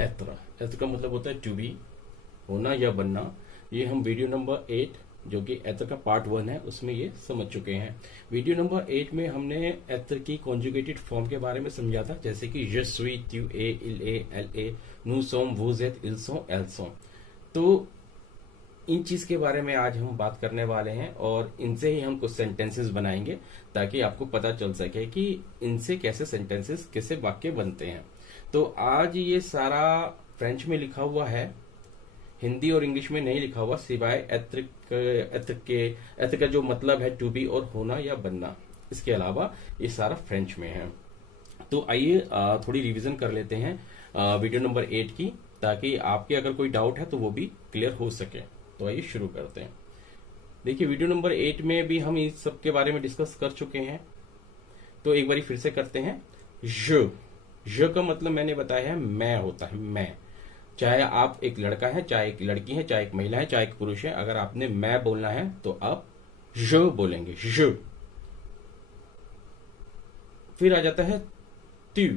एत्र। एत्र का मतलब होता है टू बी, होना या बनना। ये हम वीडियो नंबर 8 जो कि एत्र का पार्ट 1 है उसमें ये समझ चुके हैं। वीडियो नंबर 8 में हमने एत्र की कॉन्जुगेटेड फॉर्म के बारे में समझा था, जैसे कि je suis, tu es, il est, elle est, nous sommes, vous êtes, ils sont, elles sont। तो इन चीज के बारे में आज हम बात करने वाले हैं और इनसे ही हम कुछ सेंटेंसेस बनाएंगे ताकि आपको पता चल सके कि इनसे कैसे सेंटेंसेस, कैसे वाक्य बनते हैं। तो आज ये सारा फ्रेंच में लिखा हुआ है, हिंदी और इंग्लिश में नहीं लिखा हुआ, सिवाय एत्र का जो मतलब है टू बी और होना या बनना, इसके अलावा ये सारा फ्रेंच में है। तो आइए थोड़ी रिवीजन कर लेते हैं वीडियो नंबर 8 की, ताकि आपके अगर कोई डाउट है तो वो भी क्लियर हो सके। तो आइए शुरू करते हैं। देखिए वीडियो नंबर 8 में भी हम इस सब के बारे में डिस्कस कर चुके हैं, तो एक बार फिर से करते हैं। ज का मतलब मैंने बताया है मैं होता है, मैं। चाहे आप एक लड़का है, चाहे एक लड़की है, चाहे एक महिला है, चाहे एक पुरुष है, अगर आपने मैं बोलना है तो आप ज बोलेंगे, ज। फिर आ जाता है त्यू।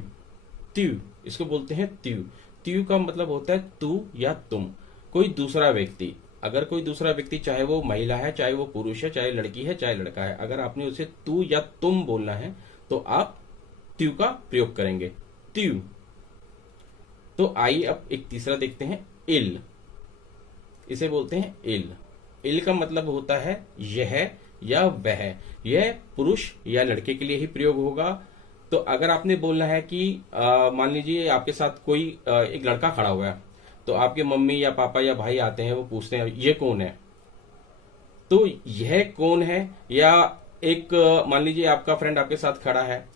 त्यू इसको बोलते हैं त्यू। त्यू का मतलब होता है तू या तुम, कोई दूसरा व्यक्ति। अगर कोई दूसरा व्यक्ति, चाहे वो महिला है, चाहे वो पुरुष है, चाहे लड़की है, चाहे लड़का है, अगर आपने उसे तू या तुम बोलना है तो आप त्यू का प्रयोग करेंगे, त्यू। तो आइए अब एक तीसरा देखते हैं, इल। इसे बोलते हैं इल। इल का मतलब होता है यह या वह। यह पुरुष या लड़के के लिए ही प्रयोग होगा। तो अगर आपने बोलना है कि मान लीजिए आपके साथ कोई एक लड़का खड़ा हुआ है, तो आपके मम्मी या पापा या भाई आते हैं, वो पूछते हैं ये कौन है, तो यह कौन है। या एक मान लीजिए आपका फ्रेंड आपके साथ खड़ा है,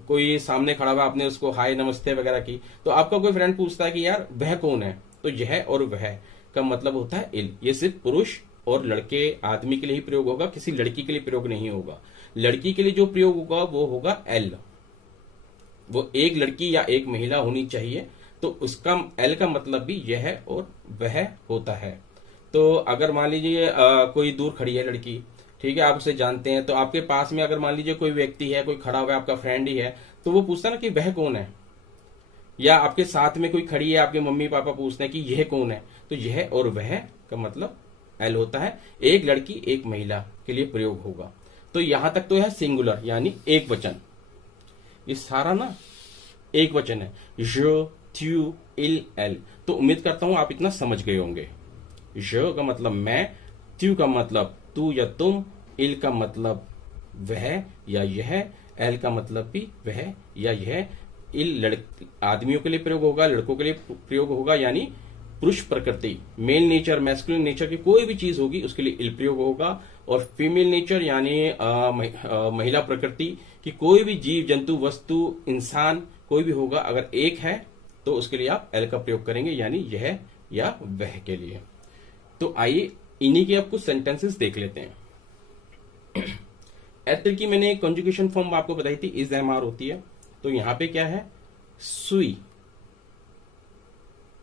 कोई सामने खड़ा हुआ, आपने उसको हाय नमस्ते वगैरह की, तो आपका कोई फ्रेंड पूछता है कि यार वह कौन है, तो यह और वह का मतलब होता है इल। ये सिर्फ पुरुष और लड़के आदमी के लिए ही प्रयोग होगा, किसी लड़की के लिए प्रयोग नहीं होगा। लड़की के लिए जो प्रयोग होगा वो होगा एल। वो एक लड़की या एक महिला होनी चाहिए, तो उसका एल का मतलब भी यह और वह होता है। तो अगर मान लीजिए कोई दूर खड़ी है लड़की, ठीक है, आप उसे जानते हैं, तो आपके पास में अगर मान लीजिए कोई व्यक्ति है, कोई खड़ा हुआ है, आपका फ्रेंड ही है, तो वो पूछता ना कि वह कौन है। या आपके साथ में कोई खड़ी है, आपके मम्मी पापा पूछते हैं कि यह कौन है, तो यह और वह का मतलब एल होता है। एक लड़की एक महिला के लिए प्रयोग होगा। तो यहां तक तो है सिंगुलर यानी एक वचन। ये सारा ना एक वचन है, ज, त्यू, इल, एल। तो उम्मीद करता हूं आप इतना समझ गए होंगे। ज का मतलब मैं, त्यू का मतलब तू या तुम, इल का मतलब वह या यह, एल का मतलब भी वह या यह। इल आदमियों के लिए प्रयोग होगा, लड़कों के लिए प्रयोग होगा, यानी पुरुष प्रकृति, मेल नेचर, मैस्कुलिन नेचर की कोई भी चीज होगी उसके लिए इल प्रयोग होगा। और फीमेल नेचर यानी महिला प्रकृति की कोई भी जीव जंतु वस्तु इंसान कोई भी होगा, अगर एक है तो उसके लिए आप एल का प्रयोग करेंगे, यानी यह या वह के लिए। तो आइए इन्हीं के अब कुछ सेंटेंसेस देख लेते हैं। एत्र की मैंने कॉन्जुगेशन फॉर्म आपको बताई थी, इज एम आर होती है। तो यहां पे क्या है, सुई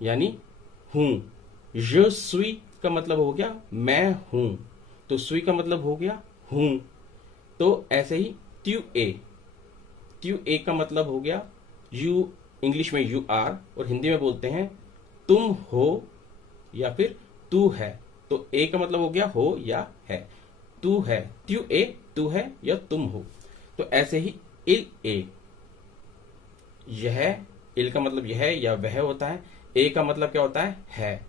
यानी हूं। je suis का मतलब हो गया मैं हूं, तो सुई का मतलब हो गया हूं। तो ऐसे ही त्यू ए का मतलब हो गया यू, इंग्लिश में यू आर, और हिंदी में बोलते हैं तुम हो या फिर तू है। तो ए का मतलब हो गया हो या है, तू है, त्यू ए तू है या तुम हो। तो ऐसे ही इल ए, यह, इल का मतलब यह या वह होता है। ए का मतलब क्या होता है,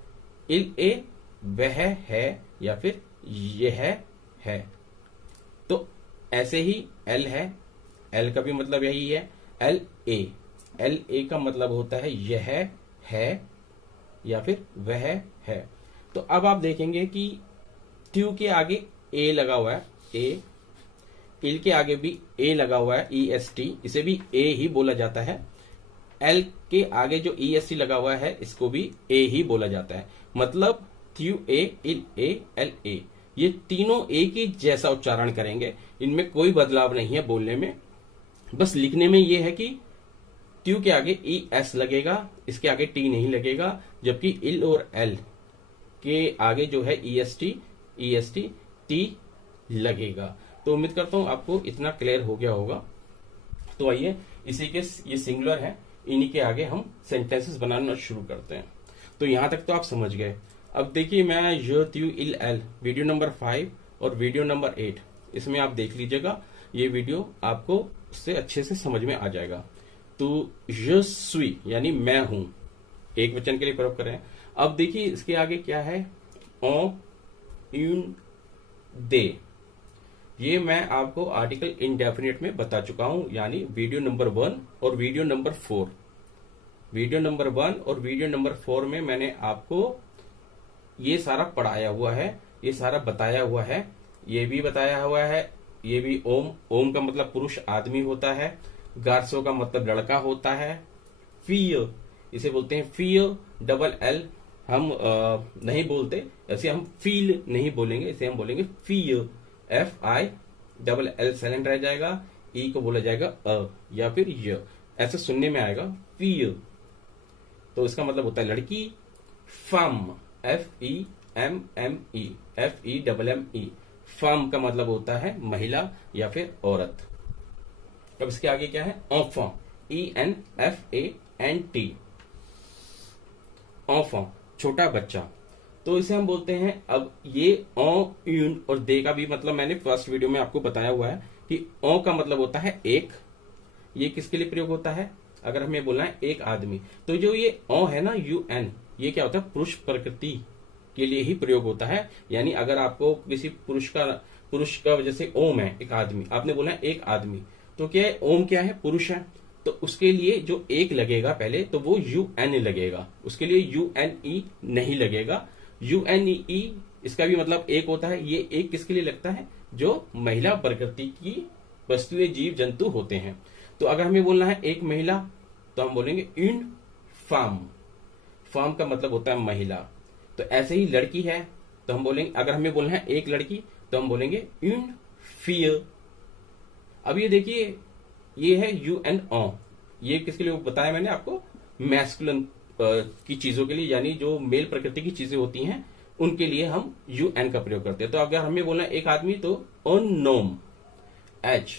इल ए वह है या फिर यह है। तो ऐसे ही एल है, एल का भी मतलब यही है, एल ए का मतलब होता है यह है या फिर वह है। तो अब आप देखेंगे कि त्यू के आगे ए लगा हुआ है, ए, इल के आगे भी ए लगा हुआ है, EST, इसे भी ए ही बोला जाता है। एल के आगे जो EST लगा हुआ है इसको भी ए ही बोला जाता है। मतलब त्यू ए, इल ए, एल ए, ये तीनों एक ही जैसा उच्चारण करेंगे, इनमें कोई बदलाव नहीं है बोलने में। बस लिखने में ये है कि त्यू के आगे ES लगेगा, इसके आगे टी नहीं लगेगा, जबकि इल और एल के आगे जो है EST टी लगेगा। तो उम्मीद करता हूं आपको इतना क्लियर हो गया होगा। तो आइए इसी के, ये सिंगुलर है, इन्हीं के आगे हम सेंटेंसेस बनाना शुरू करते हैं। तो यहां तक तो आप समझ गए। अब देखिए, मैं य त्यू इल एल वीडियो नंबर 5 और वीडियो नंबर 8 इसमें आप देख लीजिएगा, ये वीडियो आपको उससे अच्छे से समझ में आ जाएगा। तो je suis यानी मैं हूं, एक वचन के लिए प्रयोग कर रहे हैं। अब देखिए इसके आगे क्या है, on, une, दे। ये मैं आपको आर्टिकल इंडेफिनिट में बता चुका हूं, यानी वीडियो नंबर 1 और वीडियो नंबर 4। वीडियो नंबर 1 और वीडियो नंबर 4 में मैंने आपको ये सारा पढ़ाया हुआ है, ये सारा बताया हुआ है, ये भी बताया हुआ है। ये भी ओम, ओम का मतलब पुरुष आदमी होता है, गार्सो का मतलब लड़का होता है, फीय इसे बोलते हैं फीय, डबल एल हम नहीं बोलते, ऐसे हम फील नहीं बोलेंगे, इसे हम बोलेंगे फीय, F I double L silent रह जाएगा, ई को बोला जाएगा अ या फिर य, ऐसे सुनने में आएगा फीय। तो इसका मतलब होता है लड़की। फम, F E M M E, F E double M E, फम का मतलब होता है महिला या फिर औरत। अब इसके आगे क्या है, enfant, E N F A N T, enfant छोटा बच्चा। तो इसे हम बोलते हैं, अब ये on, और दे का भी मतलब मैंने फर्स्ट वीडियो में आपको बताया हुआ है कि on का मतलब होता है एक। ये किसके लिए प्रयोग होता है, अगर हमें बोलना है एक आदमी, तो जो ये on है ना, UN, ये क्या होता है, पुरुष प्रकृति के लिए ही प्रयोग होता है। यानी अगर आपको किसी पुरुष का जैसे ओम है एक आदमी, आपने बोला है एक आदमी, तो क्या है, ओम क्या है, पुरुष है, तो उसके लिए जो एक लगेगा पहले, तो वो UN लगेगा, उसके लिए UNE नहीं लगेगा। UNE इसका भी मतलब एक होता है। ये एक किसके लिए लगता है, जो महिला प्रकृति की वस्तुएं जीव जंतु होते हैं। तो अगर हमें बोलना है एक महिला, तो हम बोलेंगे une femme, femme का मतलब होता है महिला। तो ऐसे ही लड़की है, तो हम बोलेंगे, अगर हमें बोलना है एक लड़की, तो हम बोलेंगे une fille। अब ये देखिए, ये है UN, ये किसके लिए बताया मैंने आपको, मैस्कुलिन की चीजों के लिए, यानी जो मेल प्रकृति की चीजें होती हैं उनके लिए हम UN का प्रयोग करते हैं। तो अगर हमें बोलना है एक आदमी, तो unknown, H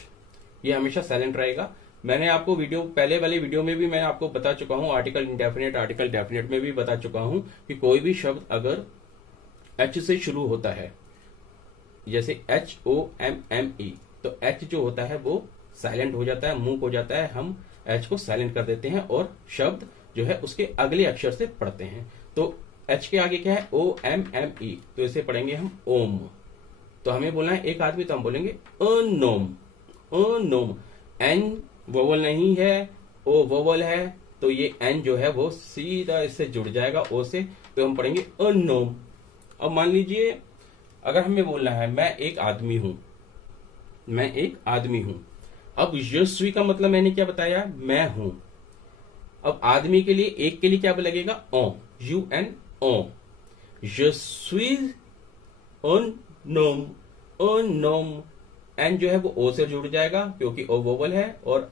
ये हमेशा साइलेंट रहेगा। मैंने आपको पहले वाले वीडियो में भी मैं आपको बता चुका हूं, आर्टिकल इंडेफिनिट, आर्टिकल डेफिनिट में भी बता चुका हूं कि कोई भी शब्द अगर H से शुरू होता है, जैसे HOMME, तो H जो होता है वो साइलेंट हो जाता है, मूक हो जाता है, हम H को साइलेंट कर देते हैं और शब्द जो है उसके अगले अक्षर से पढ़ते हैं। तो H के आगे क्या है, OMME, तो इसे पढ़ेंगे हम ओम। तो हमें बोलना है एक आदमी, तो हम बोलेंगे अनोम, अनोम। N वोवल नहीं है, O वोवल है, तो ये N जो है वो सीधा इससे जुड़ जाएगा O से, तो हम पढ़ेंगे अनोम। अब मान लीजिए अगर हमें बोलना है मैं एक आदमी हूं, मैं एक आदमी हूं। अब je suis का मतलब मैंने क्या बताया, मैं हूं। अब आदमी के लिए, एक के लिए क्या लगेगा, on, UN, on। je suis un homme, un homme। N जो है वो O से जुड़ जाएगा क्योंकि O वोवल है, और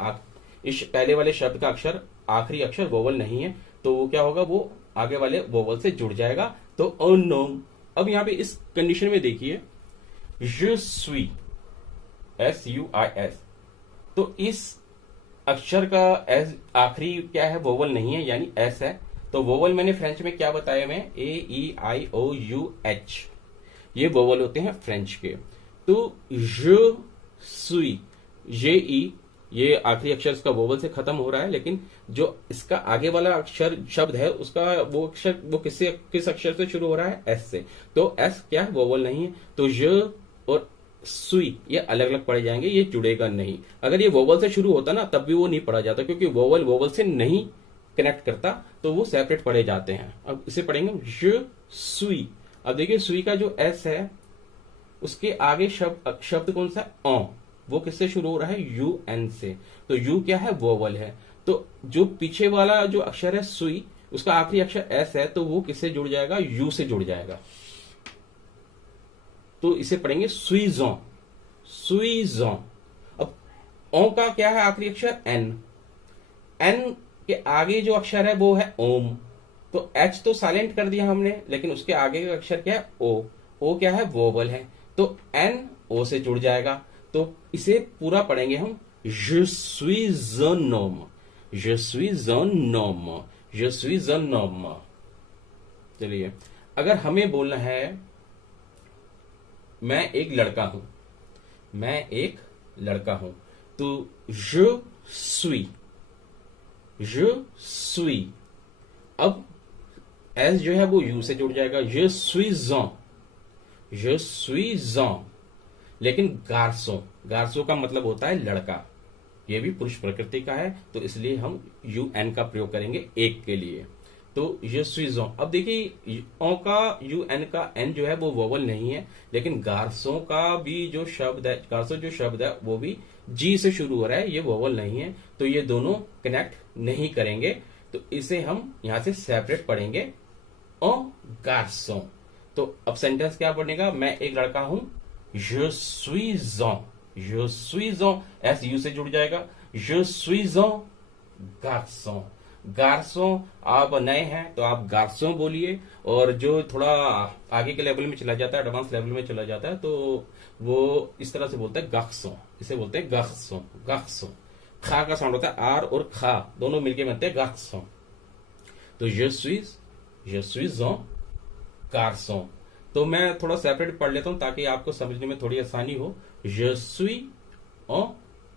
इस पहले वाले शब्द का अक्षर, आखिरी अक्षर वोवल नहीं है, तो वो क्या होगा, वो आगे वाले वोवल से जुड़ जाएगा, तो un homme। अब यहाँ पे इस कंडीशन में देखिए, je suis, SUIS, तो इस अक्षर का एस आखिरी क्या है, वोवल नहीं है, यानी एस है। तो वोवल मैंने फ्रेंच में क्या बताया, मैं AEIOUH, ये वोवल होते हैं फ्रेंच के। तो je suis, JE, ये आखिरी अक्षर इसका वोवल से खत्म हो रहा है, लेकिन जो इसका आगे वाला अक्षर शब्द है उसका वो अक्षर, वो किस अक्षर से शुरू हो रहा है, एस से। तो एस क्या है, वोवल नहीं है, तो je और सुई ये अलग अलग पढ़े जाएंगे, ये जुड़ेगा नहीं। अगर ये वोवल से शुरू होता ना, तब भी वो नहीं पढ़ा जाता, क्योंकि वोवल वोवल से नहीं कनेक्ट करता, तो वो सेपरेट पढ़े जाते हैं। अब इसे पढ़ेंगे je suis। अब देखिए सुई का जो एस है, उसके आगे शब्द कौन सा, on, वो किससे शुरू हो रहा है, UN से। तो U क्या है, वोवल है। तो जो पीछे वाला जो अक्षर है सुई, उसका आखिरी अक्षर एस है, तो वो किससे जुड़ जाएगा, U से जुड़ जाएगा। तो इसे पढ़ेंगे सुइजों, सुइजों। अब ओ का क्या है आखिरी अक्षर, एन, एन के आगे जो अक्षर है वो है ओम। तो एच तो साइलेंट कर दिया हमने, लेकिन उसके आगे का अक्षर क्या है, ओ, ओ क्या है, वोवल है, तो एन ओ से जुड़ जाएगा। तो इसे पूरा पढ़ेंगे हम, je suis un homme, Je suis un homme, je suis un homme। चलिए, अगर हमें बोलना है मैं एक लड़का हूं, मैं एक लड़का हूं, तो je suis, je suis। अब एस जो है वो यू से जुड़ जाएगा, je suis un, je suis un। लेकिन गार्सों, गार्सों का मतलब होता है लड़का, ये भी पुरुष प्रकृति का है, तो इसलिए हम यू एन का प्रयोग करेंगे एक के लिए। तो je suis un। अब देखिए ओ का यू एन का एन जो है वो वोवल नहीं है, लेकिन गार्सों का भी जो शब्द है, गार्सों जो शब्द है वो भी जी से शुरू हो रहा है, ये वोवल नहीं है, तो ये दोनों कनेक्ट नहीं करेंगे, तो इसे हम यहां से सेपरेट पढ़ेंगे, ओ गार्सों। तो अब सेंटेंस क्या बनेगा, मैं एक लड़का हूं, je suis un, je suis un, S U से जुड़ जाएगा, je suis un garçon। गार्सों, आप नए हैं तो आप गार्सों बोलिए, और जो थोड़ा आगे के लेवल में चला जाता है, एडवांस लेवल में चला जाता है, तो वो इस तरह से बोलता है गार्सों, इसे बोलते हैं गार्सों, गार्सों। खा का साउंड होता है आर और खा दोनों मिलके बनते हैं गार्सों। तो je suis un garçon। तो मैं थोड़ा सेपरेट पढ़ लेता हूं ताकि आपको समझने में थोड़ी आसानी हो। je suis un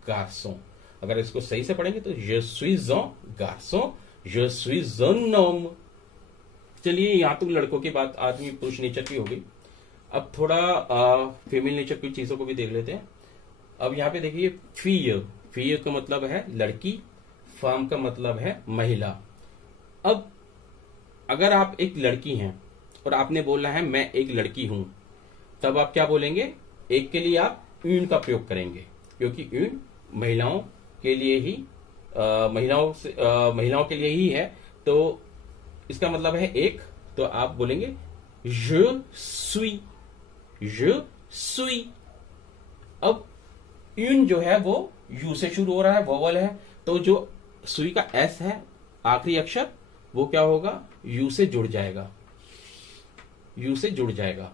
garçon। अगर इसको सही से पढ़ेंगे तो je suis un garçon, je suis un homme। चलिए, यहां तो लड़कों की बात आदमी पुरुष नेचर की हो गई। अब थोड़ा फीमेल नेचर की चीजों को भी देख लेते हैं। अब यहाँ पे देखिए, फीय, फीय का मतलब है लड़की, फाम का मतलब है महिला। अब अगर आप एक लड़की हैं और आपने बोला है मैं एक लड़की हूं, तब आप क्या बोलेंगे, एक के लिए आप यून का प्रयोग करेंगे, क्योंकि यून महिलाओं के लिए ही महिलाओं के लिए ही है, तो इसका मतलब है एक, तो आप बोलेंगे je suis, je suis। अब यून जो है वो यू से शुरू हो रहा है, वोवल है, तो जो सुई का एस है आखिरी अक्षर, वो क्या होगा, यू से जुड़ जाएगा, यू से जुड़ जाएगा।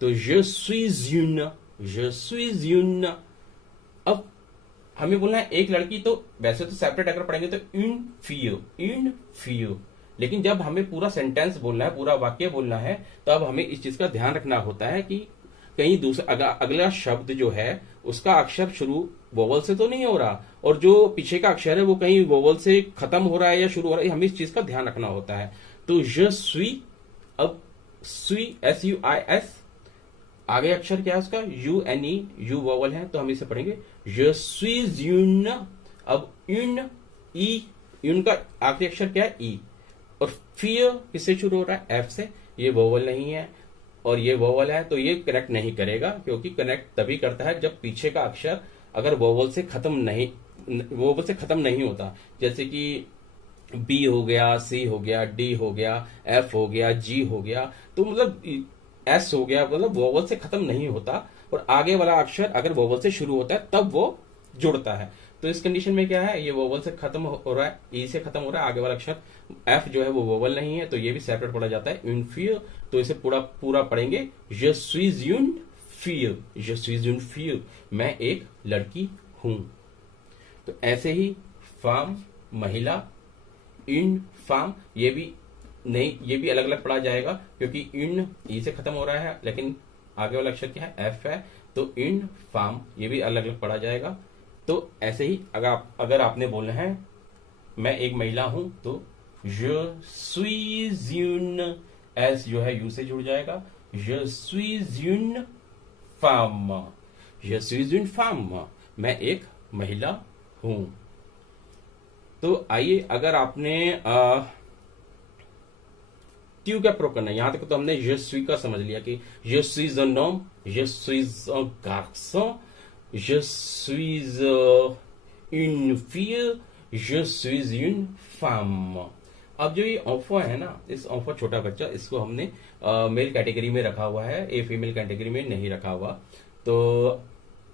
तो je suis une, je suis une। अब हमें बोलना है एक लड़की, तो वैसे तो सेपरेट अगर पढ़ेंगे तो une fille, une fille। लेकिन जब हमें पूरा सेंटेंस बोलना है, पूरा वाक्य बोलना है, तब हमें इस चीज का ध्यान रखना होता है कि कहीं दूसरा अगला शब्द जो है उसका अक्षर शुरू वोवल से तो नहीं हो रहा, और जो पीछे का अक्षर है वो कहीं वोवल से खत्म हो रहा है या शुरू हो रहा है, हमें इस चीज का ध्यान रखना होता है। तो je suis, अब सुई एस यू आई एस, आगे अक्षर क्या है उसका, U N E, U vowel है, तो हम इसे पढ़ेंगे je suis une। अब यून, ई, यून का आखिरी अक्षर क्या है, ई, और फिर किससे शुरू हो रहा है, एफ से, ये वोवल नहीं है और ये वोवल है, तो ये कनेक्ट नहीं करेगा, क्योंकि कनेक्ट तभी करता है जब पीछे का अक्षर अगर वोवल से खत्म नहीं होता, जैसे कि बी हो गया, सी हो गया, डी हो गया, एफ हो गया, जी हो गया, तो मतलब एस हो गया, मतलब वोवल से खत्म नहीं होता, और आगे वाला अक्षर अगर वोवल से शुरू होता है तब वो जुड़ता है। तो इस कंडीशन में क्या है, ये वोवल से खत्म हो रहा है, ई से खत्म हो रहा है, आगे वाला अक्षर एफ जो है वो वोवल नहीं है, तो ये भी सेपरेट पढ़ा जाता है, une fille। तो इसे पूरा पढ़ेंगे, je suis une fille, je suis une fille, मैं एक लड़की हूं। तो ऐसे ही फाम महिला, इन फाम, ये भी अलग अलग पढ़ा जाएगा, क्योंकि इन ई से खत्म हो रहा है, लेकिन आगे वाला अक्षर क्या है, एफ है, तो इन फाम ये भी अलग अलग पढ़ा जाएगा। तो ऐसे ही अगर आपने बोलना है मैं एक महिला हूं, तो je suis une, एस जो है यू से जुड़ जाएगा, je suis une femme, je suis une femme, मैं एक महिला हूं। तो आइए, अगर आपने ट्यू का प्रयोग करना है, यहां तक तो हमने je suis का समझ लिया कि je suis un homme, je suis un garçon, je suis une fille, je suis une femme। अब जो ये ऑफा है ना, इस ऑफा छोटा बच्चा, इसको हमने मेल कैटेगरी में रखा हुआ है, ए फीमेल कैटेगरी में नहीं रखा हुआ, तो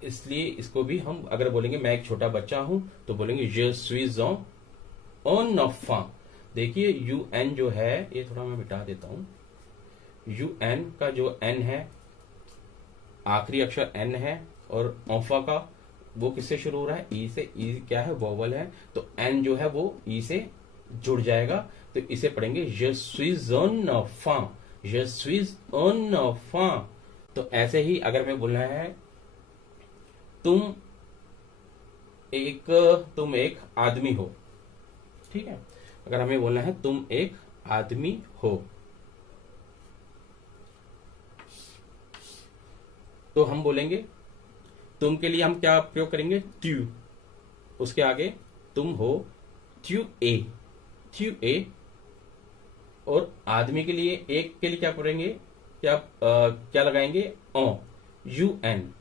इसलिए इसको भी हम अगर बोलेंगे मैं एक छोटा बच्चा हूं, तो बोलेंगे je suis un enfant। देखिए यू एन जो है, ये थोड़ा मैं मिटा देता हूं, यू एन का जो एन है आखिरी अक्षर एन है, और ऑफा का वो किससे शुरू हो रहा है? ई से। ई क्या है? वोवल है, तो एन जो है वो ई से जुड़ जाएगा, तो इसे पढ़ेंगे je suis un enfant, je suis un enfant। तो ऐसे ही अगर मैं बोलना है तुम तुम एक आदमी हो, ठीक है, अगर हमें बोलना है तुम एक आदमी हो, तो हम बोलेंगे तुम के लिए हम क्या प्रयोग करेंगे? त्यू। उसके आगे तुम हो, त्यू ए, त्यू ए। और आदमी के लिए, एक के लिए क्या करेंगे? क्या लगाएंगे? ओ, यू एन।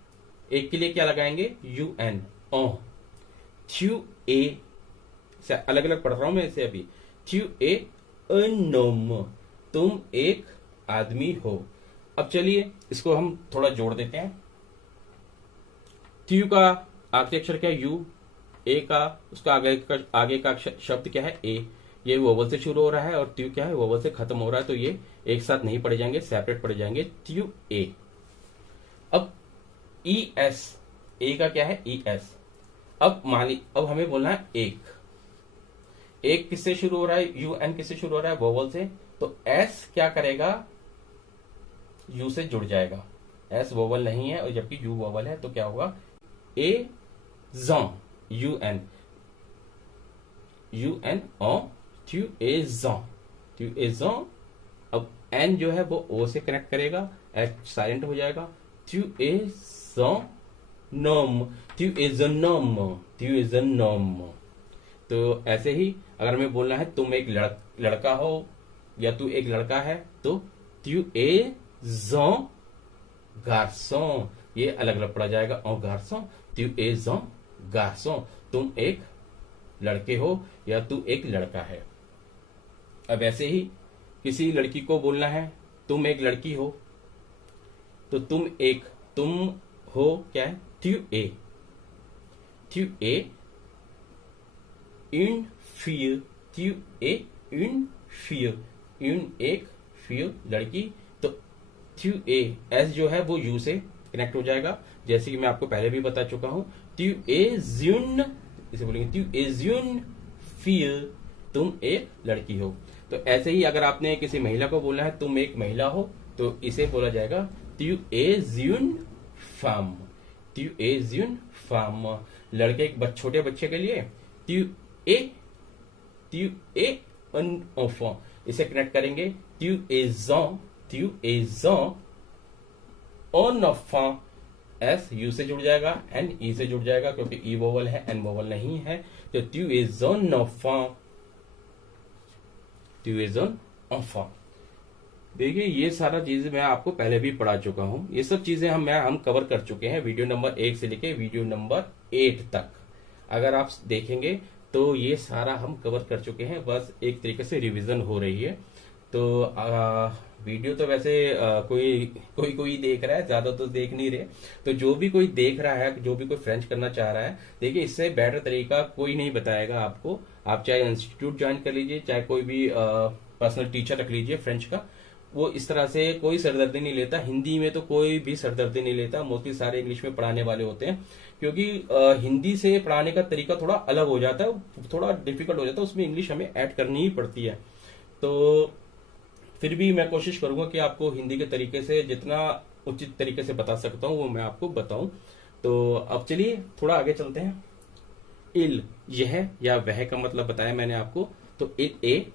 एक के लिए क्या लगाएंगे? You N, O. त्यू ए, अलग अलग पढ़ रहा हूं मैं इसे अभी। त्यू ए नोम, तुम एक आदमी हो। अब चलिए इसको हम थोड़ा जोड़ देते हैं। त्यू का आखिरी अक्षर क्या है? यू। ए का, उसका आगे का शब्द क्या है? ए। ये वोवल से शुरू हो रहा है और त्यू क्या है? वोवल से खत्म हो रहा है, तो ये एक साथ नहीं पढ़े जाएंगे, सेपरेट पढ़े जाएंगे। त्यू ए। अब ई एस, ए का क्या है? E S. अब अब हमें बोलना है एक। एक किससे शुरू हो रहा है? यू एन किससे शुरू हो रहा है? वोवल से, तो एस क्या करेगा? यू से जुड़ जाएगा। एस वोवल नहीं है और जबकि यू वोवल है, तो क्या होगा? ए जॉ, U N, U N O, त्यू ए जॉ, त्यू ए जॉ। अब एन जो है वो ओ से कनेक्ट करेगा, एच साइलेंट हो जाएगा। त्यू ए जॉ नोम, त्यू ए जॉ नोम, त्यू ए जॉ नोम। तो ऐसे ही अगर हमें बोलना है तुम एक लड़का हो या तू एक लड़का है, तो त्यू ए जॉ गार्सों। ये अलग अलग पढ़ा जाएगा। ओ गार्सों, त्यू ए जॉ गार्सों, तुम एक लड़के हो या तू एक लड़का है। अब ऐसे ही किसी लड़की को बोलना है तुम एक लड़की हो, तो तुम हो क्या है? त्यू ए, त्यू ए इन फिर, त्यू ए इन फिर, इन एक, फिर लड़की, तो त्यू ए, एस जो है वो यू से कनेक्ट हो जाएगा, जैसे कि मैं आपको पहले भी बता चुका हूं। त्यू ए ज्यून, इसे बोलेंगे त्यू ए ज्यून फिर, तुम एक लड़की हो। तो ऐसे ही अगर आपने किसी महिला को बोला है तुम एक महिला हो, तो इसे बोला जाएगा त्यू ए ज्यून फम, त्यू ए ज्यून फम। लड़के छोटे बच्चे के लिए त्यू ए अन enfant, इसे कनेक्ट करेंगे त्यू ए जॉ, त्यू ए जॉ अन enfant। एस यू से जुड़ जाएगा, एन ई से जुड़ जाएगा क्योंकि ई वोवल है, एन वोवल नहीं है, तो त्यू ए जॉन enfant, त्यू ए जॉन enfant। देखिए ये सारा चीज मैं आपको पहले भी पढ़ा चुका हूं, ये सब चीजें हम कवर कर चुके हैं वीडियो नंबर 1 से लेके वीडियो नंबर 8 तक। अगर आप देखेंगे तो ये सारा हम कवर कर चुके हैं, बस एक तरीके से रिवीजन हो रही है। तो वीडियो तो वैसे कोई देख रहा है, ज्यादा तो देख नहीं रहे। तो जो भी कोई देख रहा है, जो भी कोई फ्रेंच करना चाह रहा है, देखिए इससे बेटर तरीका कोई नहीं बताएगा आपको। आप चाहे इंस्टीट्यूट ज्वाइन कर लीजिए, चाहे कोई भी पर्सनल टीचर रख लीजिए फ्रेंच का, वो इस तरह से कोई सरदर्दी नहीं लेता। हिंदी में तो कोई भी सरदर्दी नहीं लेता, मोस्टली सारे इंग्लिश में पढ़ाने वाले होते हैं, क्योंकि हिंदी से पढ़ाने का तरीका थोड़ा अलग हो जाता है, थोड़ा डिफिकल्ट हो जाता है, उसमें इंग्लिश हमें ऐड करनी ही पड़ती है। तो फिर भी मैं कोशिश करूंगा कि आपको हिंदी के तरीके से जितना उचित तरीके से बता सकता हूं वो मैं आपको बताऊं। तो अब चलिए थोड़ा आगे चलते हैं। इल, यह या वह का मतलब बताया मैंने आपको। तो इल ए,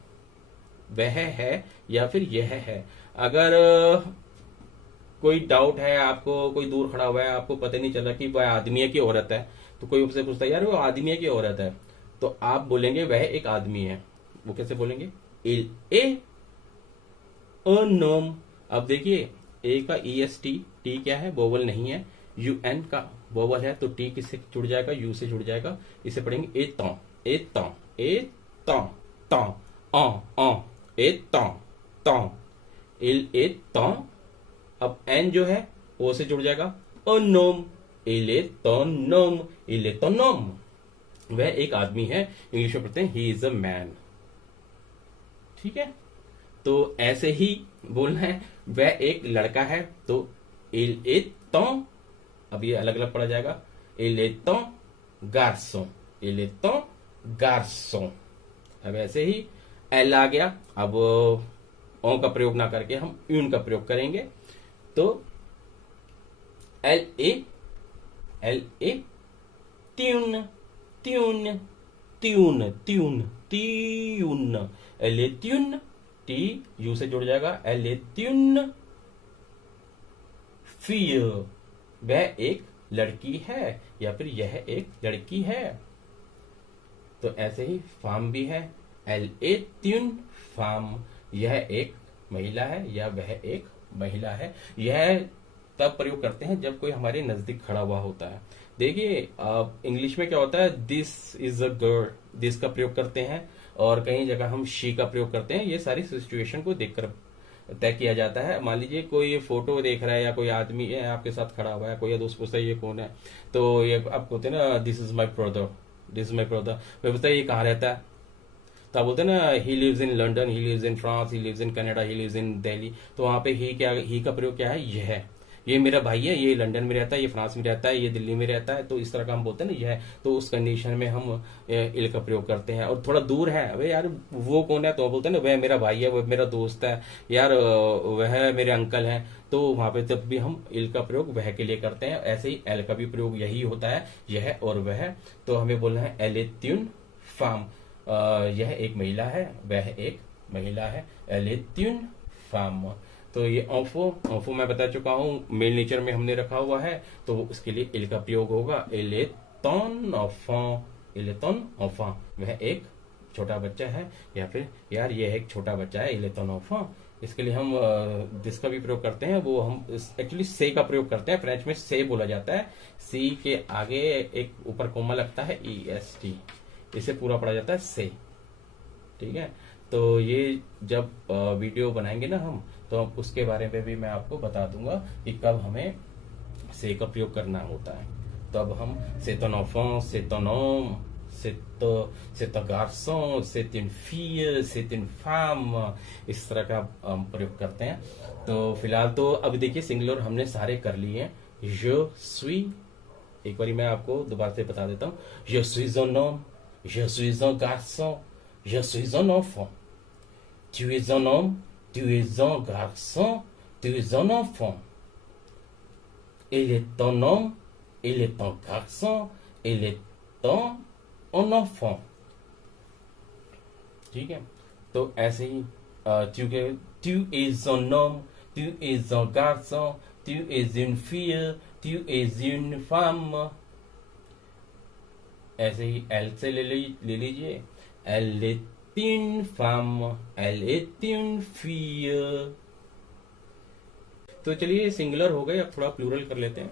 वह है या फिर यह है। अगर कोई डाउट है आपको, कोई दूर खड़ा हुआ है, आपको पता नहीं चला कि वह आदमी है कि औरत है, तो कोई उससे पूछता है यार वो आदमी है कि औरत है, तो आप बोलेंगे वह एक आदमी है। वो कैसे बोलेंगे? इल ए नोम। अब देखिए ए का ई एस टी, टी क्या है? वोवल नहीं है। यू एन का वोवल है, तो टी किससे जुड़ जाएगा? यू से जुड़ जाएगा। इसे पढ़ेंगे ए तौ, ए तौ, ए तौ, तौ, ए तौ, तौ, इल ए तौ। अब एन जो है ओ से जुड़ जाएगा, अनोम, इले तो नोम, इले तो नोम। वह एक आदमी है, इंग्लिश में पढ़ते हैं ही इज अ मैन। ठीक है, तो ऐसे ही बोलना है वह एक लड़का है, तो इल ए तो, अब ये अलग अलग पढ़ा जाएगा। il est un garçon, il est un garçon। अब ऐसे ही एल आ गया, अब ओ का प्रयोग ना करके हम यून का प्रयोग करेंगे, तो L A tune tune tune tune tune, L A tune, T U से जुड़ जाएगा, एल ए ट्यून फिय, वह एक लड़की है या फिर यह एक लड़की है। तो ऐसे ही फार्म भी है, एल ए ट्यून फार्म, यह एक महिला है या वह एक महिला है। यह तब प्रयोग करते हैं जब कोई हमारे नजदीक खड़ा हुआ होता है। देखिए इंग्लिश में क्या होता है, this is a girl, this का प्रयोग करते हैं, और कई जगह हम शी का प्रयोग करते हैं। ये सारी सिचुएशन को देखकर तय किया जाता है। मान लीजिए कोई फोटो देख रहा है या कोई आदमी है आपके साथ खड़ा हुआ है, कोई दोस्त पूछता है ये कौन है, तो ये आप बोलते हैं ना this is my brother, this is my brother. मैं पूछता है ये कहाँ रहता है, तो आप बोलते हैं ना he lives in London, he lives in France, he lives in Canada, he lives in Delhi. तो वहां पे ही का प्रयोग क्या है, ये मेरा भाई है, ये लंदन में रहता है, ये फ्रांस में रहता है, ये दिल्ली में रहता है। तो इस तरह का हम बोलते हैं ना यह, तो उस कंडीशन में हम इल का प्रयोग करते हैं। और थोड़ा दूर है, अबे यार वो कौन है, तो बोलते हैं ना वह मेरा भाई है, वह मेरा दोस्त है, यार वह मेरे अंकल हैं। तो वहां पे तब भी हम इल का प्रयोग वह के लिए करते हैं। ऐसे ही एल का भी प्रयोग यही होता है, यह और वह। तो हमें बोलना है एल ए ट्यून फार्म, यह एक महिला है, वह एक महिला है, एल ए ट्यून फार्म। तो ये ऑफो मैं बता चुका हूं, मेल नेचर में हमने रखा हुआ है, तो उसके लिए इल का प्रयोग होगा, एल ए टॉन ऑफॉ, एल ए टॉन ऑफॉ, वह एक छोटा बच्चा है, या फिर यार यह एक छोटा बच्चा है, एल ए टॉन ऑफॉ। इसके लिए हम दिस का भी प्रयोग करते हैं, वो हम एक्चुअली से का प्रयोग करते हैं। फ्रेंच में से बोला जाता है, सी के आगे एक ऊपर कोमा लगता है EST, इसे पूरा पढ़ा जाता है से, ठीक है। तो ये जब वीडियो बनाएंगे ना हम, तो उसके बारे में भी मैं आपको बता दूंगा कि कब हमें से का प्रयोग करना होता है। तो अब हम c'est un enfant, c'est un homme, c'est un garçon, c'est une fille, c'est une femme, इस तरह का हम प्रयोग करते हैं। तो फिलहाल तो अब देखिए सिंगुलर हमने सारे कर लिए हैं। je suis, एक बार मैं आपको दोबारा से बता देता हूँ, je suis un homme, je suis un garçon, je suis un enfant, tu es un homme, tu es un garçon, tu es un enfant, il est un homme, il est un garçon, il est un enfant, ठीक है। तो ऐसे ही tu es un homme, tu es un garçon, tu es une fille, tu es une femme। ऐसे ही L से ले लीजिए, elle est une femme, elle est une fille। तो चलिए सिंगुलर हो गए, अब थोड़ा प्लूरल कर लेते हैं।